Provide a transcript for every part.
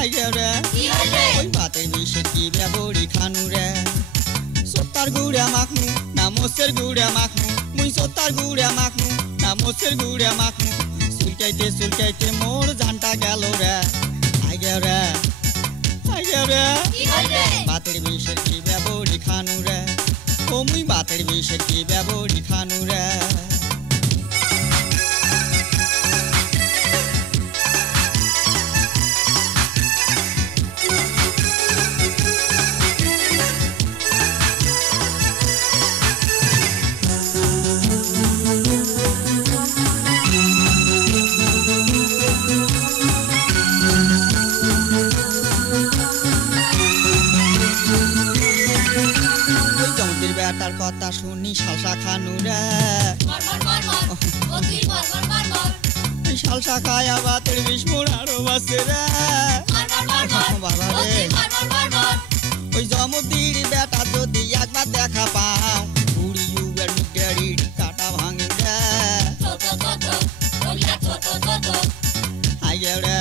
আইগেরে ওই ভাতের বিষে কি বেবড়ি খানু রে সত্তার গুড়া মাখনু না মোসের গুড়া মাখনু মুই সত্তার গুড়া মাখনু না মোসের গুড়া মাখনু সুলকাইতে মোর জানটা গেল রে আইগেরে ভাতের বিষে কি বেবড়ি খানু রে ও মুই ভাতের বিষে কি বেবড়ি খানু রে বেটার কথা শুনি শালসা খানু রে শালসা খায়া ভাতের বিষ মোর আরো বাসে রে বাবা রে ওই জমদির বেটা যদি একবার দেখা পাও বুড়ি ইউয়ের মুখের কাটা ভাঙে রে আইগেরে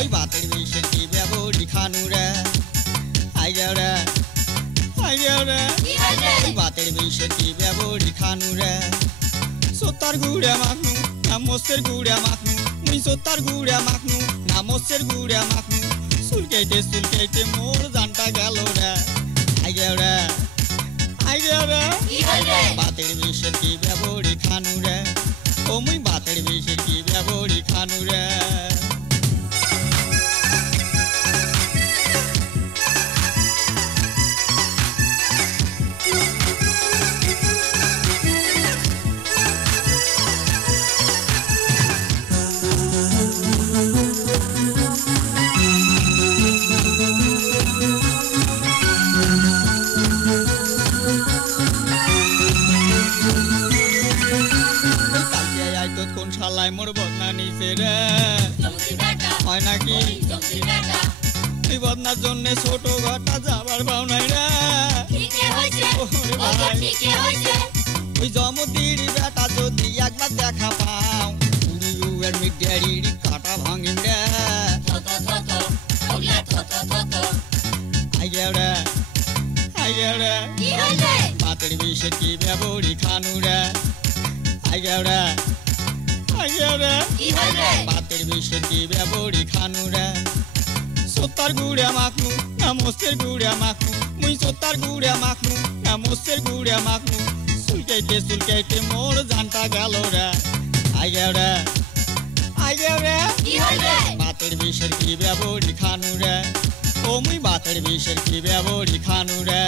ওই ভাতের বিষে কি বেবড়ি খানু রে আইগেরে ওই ভাতের বিষে কি বেবড়ি খানু রে সত্তার গুড়া মাখনু না মোসের গুড়া মাখনু মুই সত্তার গুড়া মাখনু না মোসের গুড়া মাখনু সুলকাইতে মোর জানটা গেল রে আইগেরে ভাতের বিষে কি বেবড়ি খানু রে ও মুই ভাতের বিষে কি বেবড়ি খানু রে কোন শালায় মোর বদনা নিছে রে হয় নাকি এই বদনার জন্য ছোট ঘরটা যাবার পাও নাই রে ওই জমদির বেটা যদি একবার দেখা পাও বুড়ির মিডিয়ারির কাটা ভাঙিম রে আইগেরে ভাতের বিষে কি বেবড়ি খানু রে আইগেরে ভাতের বিষে কি বেবড়ি খানু রে সত্তার গুড়া মাখনু না মোসের গুড়া মাখনু মুই সত্তার গুড়া মাখনু না মোসের গুড়া মাখনু সুলকাইতে মোর জানটা গেল রে আইগেরে ভাতের বিষে কি বেবড়ি খানু রে ও মুই ভাতের বিষে কি বেবড়ি খানু রে